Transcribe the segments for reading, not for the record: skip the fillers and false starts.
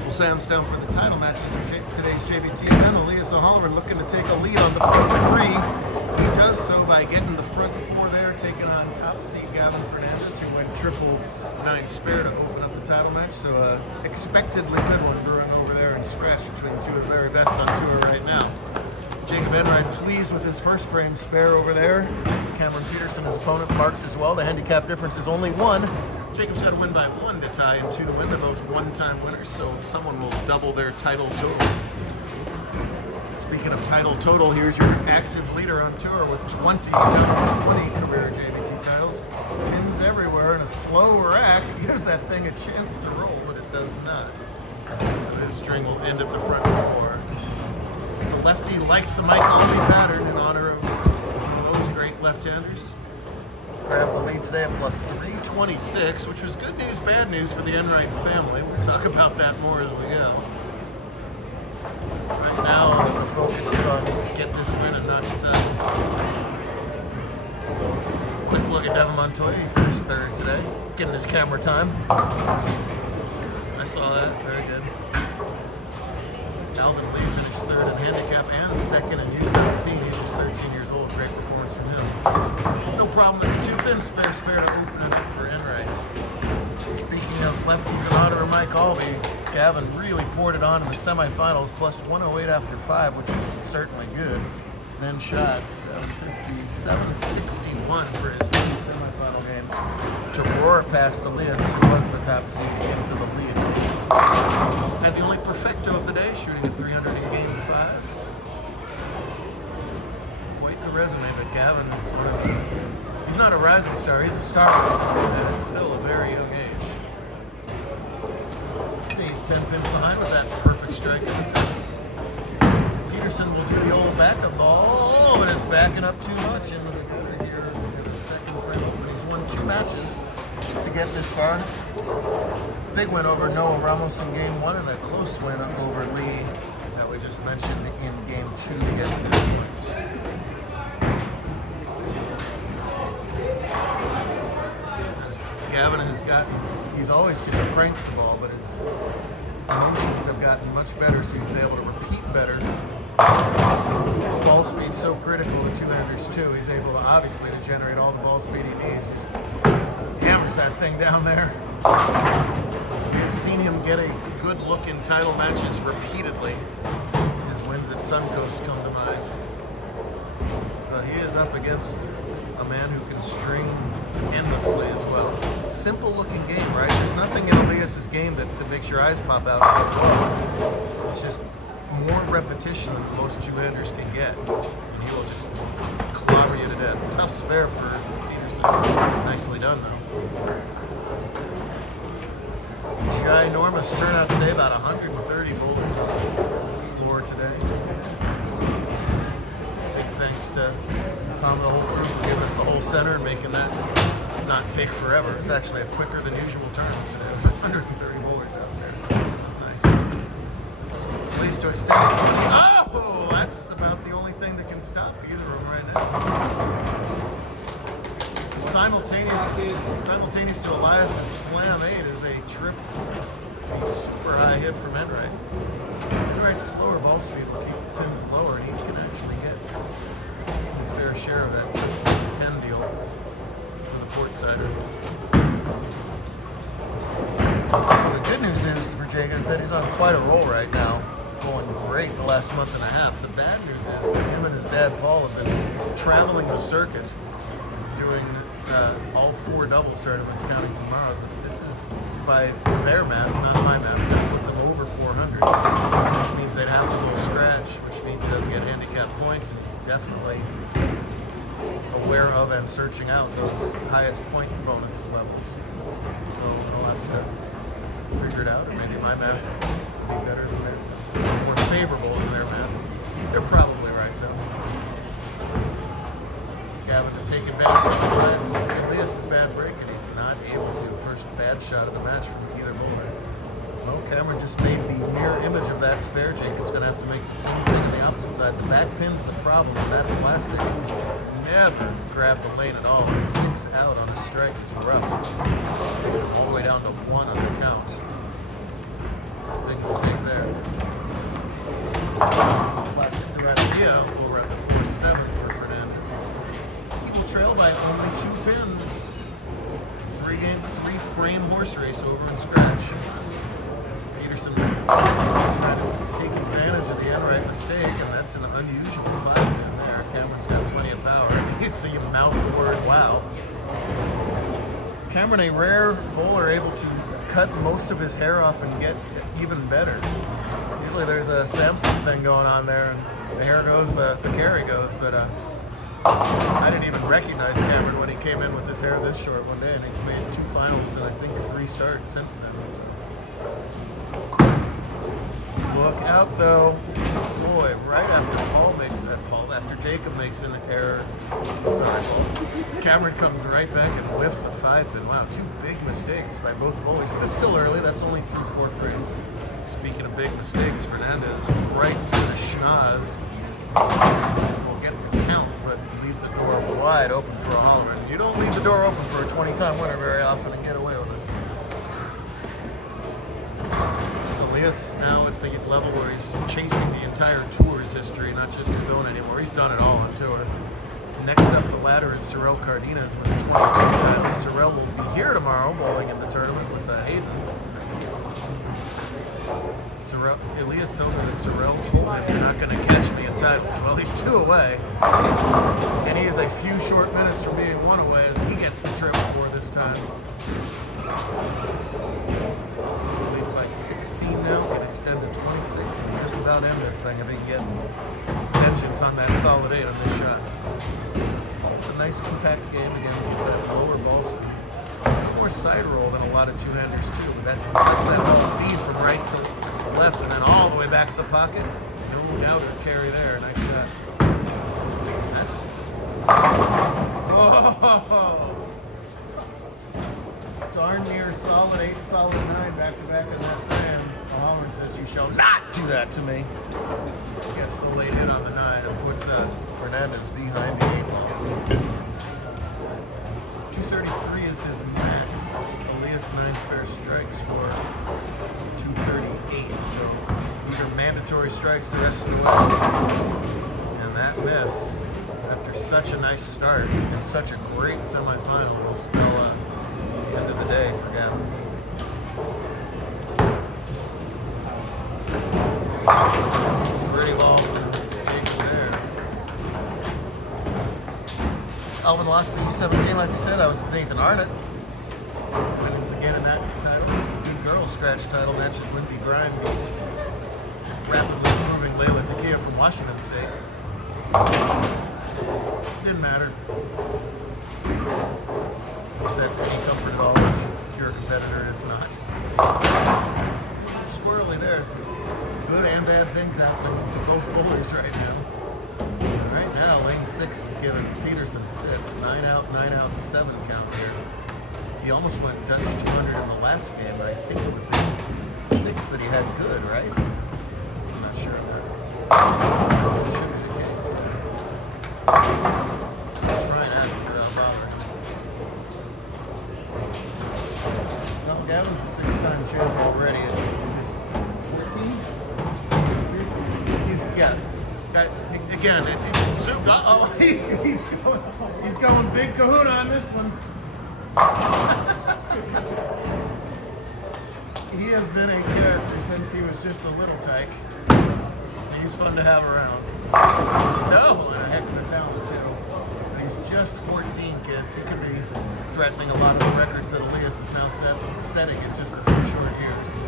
beautiful Sam's down for the title matches in today's JBT event. Elias O'Halloran looking to take a lead on the front three. He does so by getting the front four there, taking on top seed Gavin Fernandez, who went 999 spare to open up the title match. So expectedly good one brewing over there in scratch between two of the very best on tour right now. Jacob Enright pleased with his first frame spare over there. Cameron Peterson, his opponent, marked as well. The handicap difference is only one. Jacob's got to win by one to tie and two to win. They're both one-time winners, so someone will double their title total. Speaking of title total, here's your active leader on tour with 20 career JBT titles. Pins everywhere, and a slow rack gives that thing a chance to roll, but it does not. So his string will end at the front four. The lefty liked the Mike Albee pattern in honor of one of those great left-handers. Grabbed the lead today at plus 326, which was good news, bad news for the Enright family. We'll talk about that more as we go. Right now, the focus is on get this win and notch it up. Quick look at Devin Montoya. He finished third today, getting his camera time. I saw that. Very good. Alden Lee finished third in handicap and second in U17. He's just 13 years old. Great performance from him. No problem with the two pin spare to open it up for Enright. Speaking of lefties in honor of Mike Albee, Gavin really poured it on in the semifinals, plus 108 after 5, which is certainly good. Then shot 750, 761 for his two semifinal games to roar past Elias, who was the top seed, into the lead. Elias had the only perfecto of the day, shooting a 300 in game 5. Quite the resume, but Gavin is one of the... He's not a rising star, he's a star at still a very young age. Stays 10 pins behind with that perfect strike in the fifth. Peterson will do the old backup ball. Oh, but it's backing up too much into the gutter here in the second frame open. He's won 2 matches to get this far. Big win over Noah Ramos in game 1 and a close win over Lee that we just mentioned in game 2 to get to this point. Gavin has gotten, he's always just cranked the ball, but his emotions have gotten much better, so he's been able to repeat better. Ball speed's so critical to two-handers too. He's able to obviously to generate all the ball speed he needs. He just hammers that thing down there. We've seen him get a good look in title matches repeatedly. His wins at Suncoast come to mind. But he is up against a man who can string endlessly as well. Simple looking game, right? There's nothing in Elias's game that makes your eyes pop out and go, whoa. It's just more repetition than most two-handers can get. And he will just clobber you to death. Tough spare for Peterson. Nicely done, though. Ginormous turnout today, about 130 bowlers on the floor today. Big thanks to Tom and the whole crew for giving us the whole center and making that not take forever. It's actually a quicker than usual tournament today. There's 130 bowlers out there. It was nice. Pleased to extend it to me. Oh, that's about the only thing that can stop either of them right now. So simultaneous to Elias's slam 8 is a trip, the super high hit from Enright. Enright's slower ball speed will keep the pins lower, and he can actually get his fair share of that 610 deal for the port sider. So the good news is for Jacob is that he's on quite a roll right now, going great the last month and a half. The bad news is that him and his dad Paul have been traveling the circuit, doing all 4 doubles tournaments, counting tomorrow's. But this is by their math, not my math, that put them over 400, which means they'd have to go scratch, which means he doesn't get handicap points, and he's definitely aware of and searching out those highest point bonus levels. So I'll have to figure it out, or maybe my math will be better than more favorable than their math. They're probably right, though. Gavin to take advantage of Elias's bad break, and he's not able to. First bad shot of the match from either bowler. Well, Cameron just made the mirror image of that spare. Jacob's going to have to make the same thing on the opposite side. The back pin's the problem, and that plastic never grabbed the lane at all. And 6 out on a strike is rough. It takes him all the way down to 1 on the count. Big lame horse race over in scratch. Peterson trying to take advantage of the end-right mistake, and that's an unusual 5-pin there. Cameron's got plenty of power. You see him mouth the word wow. Cameron, a rare bowler, able to cut most of his hair off and get even better. Usually there's a Samson thing going on there, and the hair goes, the carry goes, but I didn't even recognize Cameron when he came in with his hair this short one day, and he's made 2 finals and I think 3 starts since then. So. Look out though. Boy, right after after Jacob makes an error. Sorry, Paul. Cameron comes right back and whiffs a 5-pin. Wow, 2 big mistakes by both bowlers, but it's still early. That's only through 4 frames. Speaking of big mistakes, Fernandez right through the schnoz. Will get the count, but leave the door wide open for a holler. And you don't leave the door open for a 20-time winner very often and get away with it. Elias now at the level where he's chasing the entire tour's history, not just his own anymore. He's done it all on tour. Next up the ladder is Sorel Cardenas with 22 titles. Sorel will be here tomorrow bowling in the tournament with Hayden. Elias tells me that Sorel told him, "You're not going to catch me in titles." Well, he's 2 away, and he is a few short minutes from being 1 away as he gets the trip for this time. Leads by 16 now, can extend to 26 and just about end this thing if he can get vengeance on that solid 8 on this shot. A nice compact game again, gets that lower ball speed. More side roll than a lot of two-handers too. But that's that ball feed from right to left and then all the way back to the pocket. No doubt a carry there. Nice shot. Oh! Darn near solid 8, solid 9 back to back in that frame. Holland says, "You shall not do that to me." Gets the late hit on the 9 and puts Fernandez behind the 8 ball. 233 is his max. Elias 9 spare strikes for 238. So these are mandatory strikes the rest of the way. And that miss, after such a nice start and such a great semifinal, will spell the end of the day for Gavin. Pretty ball for Jacob there. Alvin lost the U17, like we said. That was to Nathan Arnott. Winnings again in that title. Good girls scratch title matches. Lindsey Grime beat rapidly improving Layla Takia from Washington State. Didn't matter. If that's any comfort at all, if you're a competitor, it's not. Squirrely there. There's good and bad things happening to both bowlers right now. Right now, lane 6 is giving Peterson fits. 9 out, 7 count here. He almost went Dutch 200 in the last game, but I think it was the 6 that he had good, right? I'm not sure of that. It should be the case. I'll try and ask him without bothering. Well, Gavin's a 6-time champ already. He's 14? Yeah. Again, he's going big kahuna on this one. He has been a character since he was just a little tyke. He's fun to have around. No, and a heck of a talent too. But he's just 14, kids. He could be threatening a lot of the records that Elias is now setting in just a few short years.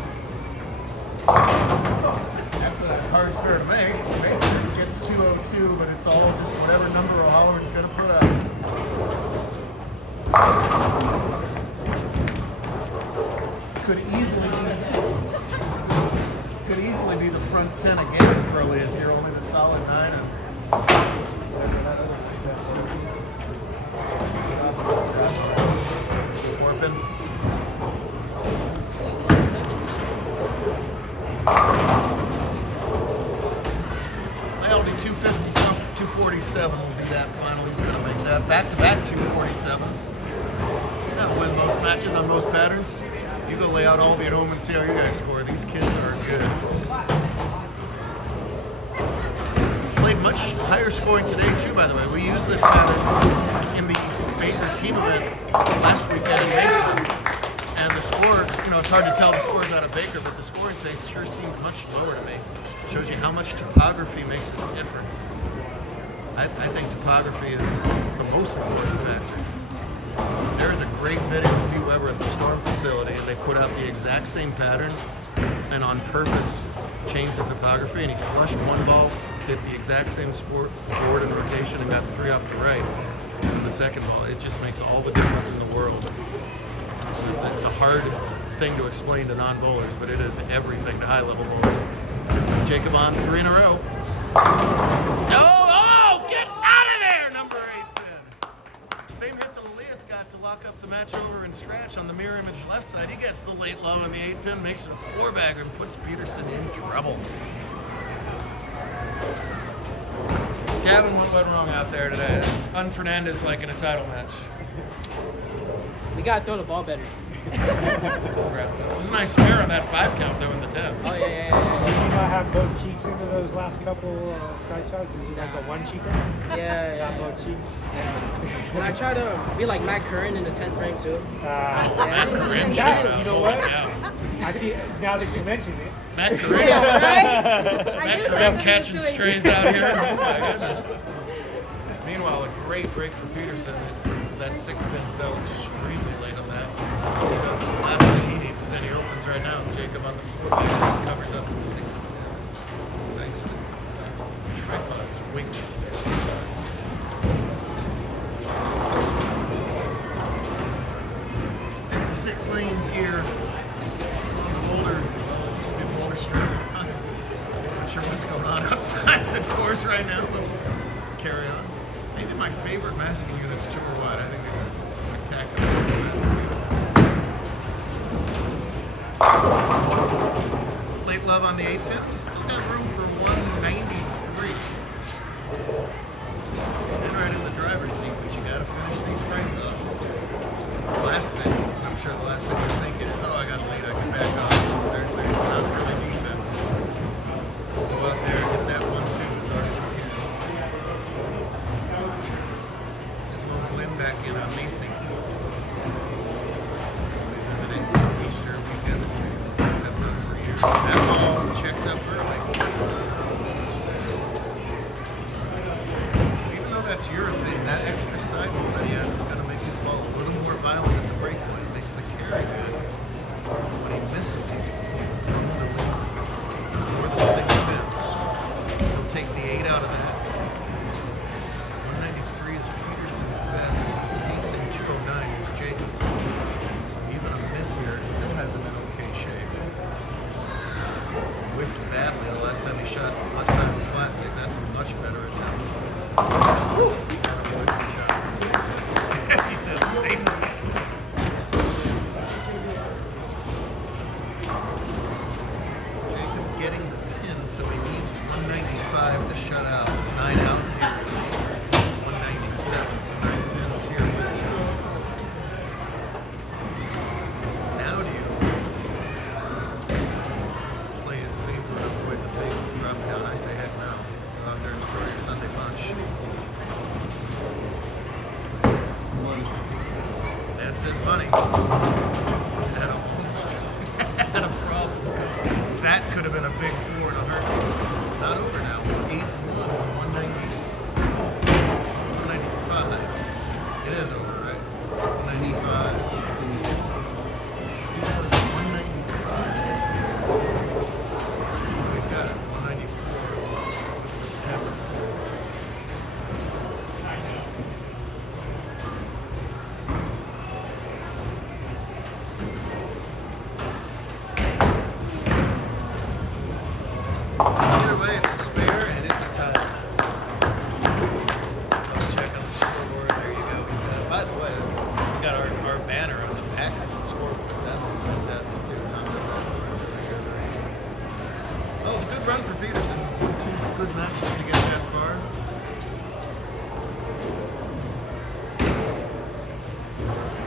That's a hard spare to make. He makes it, gets 202, but it's all just whatever number O'Halloran's going to put up. Could easily be the front 10 again for Elias here, only the solid 9 and 4-pin. That'll be 250 something, 247 will be that final. He's going to make that back-to-back 247s. Not win most matches on most patterns. You go lay out all of you at home and see how you guys score. These kids are good, folks. Played much higher scoring today, too, by the way. We used this pattern in the Baker team event last weekend in Mesa. And the score, it's hard to tell the scores out of Baker, but the scoring pace sure seemed much lower to me. Shows you how much topography makes a difference. I think topography is the most important factor. There is a great video of Pete Weber at the Storm facility, and they put out the exact same pattern and on purpose changed the topography, and he flushed one ball, hit the exact same board in rotation, and got 3 off the right. And the second ball, it just makes all the difference in the world. It's a hard thing to explain to non-bowlers, but it is everything to high-level bowlers. Jacob on 3 in a row. No! Oh! Get out of there! Number 8 pin. Same hit that Elias got to lock up the match over and scratch on the mirror image left side. He gets the late low on the 8 pin, makes it a 4-bagger, and puts Peterson in trouble. Gavin, what went wrong out there today? It's Fernandez like in a title match. We gotta throw the ball better. It was a nice spare on that 5 count though in the 10th. Oh yeah. Did you not have both cheeks into those last couple strike shots? Is it like a one cheeker? Yeah. Not both cheeks. Yeah. And I try to be like Matt Curran in the 10th frame too. Matt Curran, you know what? Yeah. I feel, now that you mention it. Matt Curran, Matt Curran catching strays out here. Oh my goodness. Meanwhile, a great break for Peterson. That 6 pin fell extremely late on that. The last thing he needs is any opens right now. Jacob on the 4 covers up in 6-10. Nice tripod's wings there. 56 lanes here. Boulder, used to be Boulder Street. Not sure what's going on outside the doors right now, but we'll carry on. Maybe my favorite masking units tour-wide. I think they're spectacular masking units. Late love on the 8 pin. He's still got room for 193. And right in the driver's seat, but you gotta finish these frames off. The last thing, I'm sure the last thing he's thinking is, oh, I got a lead, I can back off. There's not really defenses. Go out there and hit that 1-2 as hard as you can. Back in Mesa East. Visiting Easter weekend. I've run for years. That ball checked up early. So even though that's urethane, that extra sidewall that he has is going to make his ball a little more violent at the break point. It makes the carry good. When he misses, he's prone to leave more than 6 pins. He'll take the 8 out of that. 193 is Peterson's best. He's pacing 209 is Jacob. So even a miss here still has him in okay shape. Whiffed badly the last time he shot left side of the plastic. That's a much better attempt. Good job. He says safe. Jacob getting the pin, so he needs 195 to shut out. 9 out here is 197, so 9 pins here. Now do you play it safer and avoid the big drop down? I say heck no. Go out there and throw your Sunday punch. That says money. That almost had a problem because that could have been a big 4 in a heartbeat. Not over now. 8-1 is 195. It is over, right? 195. 195. He's got it. 194. Either way, it's a spare and it's a tie. I'll check on the scoreboard. There you go. He's got it. By the way, we got our banner on the back of the scoreboard. That looks fantastic too. Tom does that for us over here. Well, it was a good run for Peterson. 2 good matches to get that far.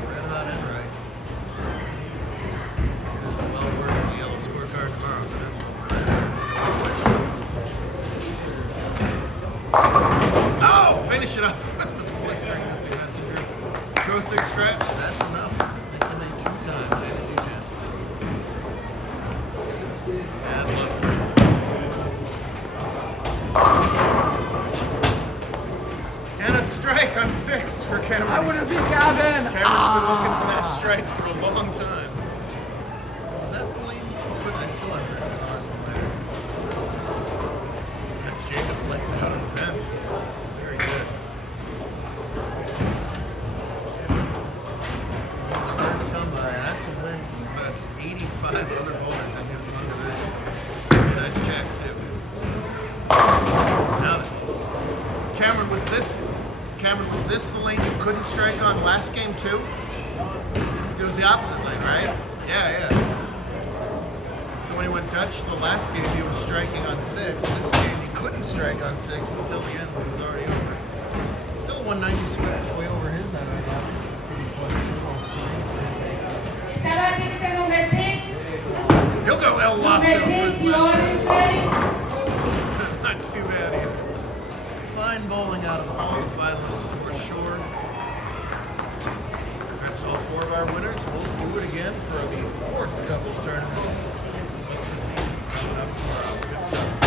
Red hot and right. This is well worth the yellow scorecard tomorrow for this one. Oh! Finish it off with the blistering missing messenger. Throw 6 stretch. That's enough. They can make 2 times. strike on 6 for Cameron. I would have beat Gavin. Cameron's been looking for that strike for a long time. Was that the lane? I still haven't heard the last one there. That's Jacob lights out of the fence. Very good. Hard to come by. That's a win. But 85 other bowlers in his run today. A nice check too. Now that Cameron, was this the lane you couldn't strike on last game too? It was the opposite lane, right? Yeah. So when he went Dutch the last game, he was striking on 6. This game, he couldn't strike on 6 until the end when it was already over. Still a 190 scratch, way over his end on average. Plus 203 for his 8. He'll go El Lofto for his last shot. Not too bad either. Fine bowling out of all the finalists for sure. That's all 4 of our winners. We'll do it again for the 4th couples tournament of the season coming up tomorrow. Good stuff.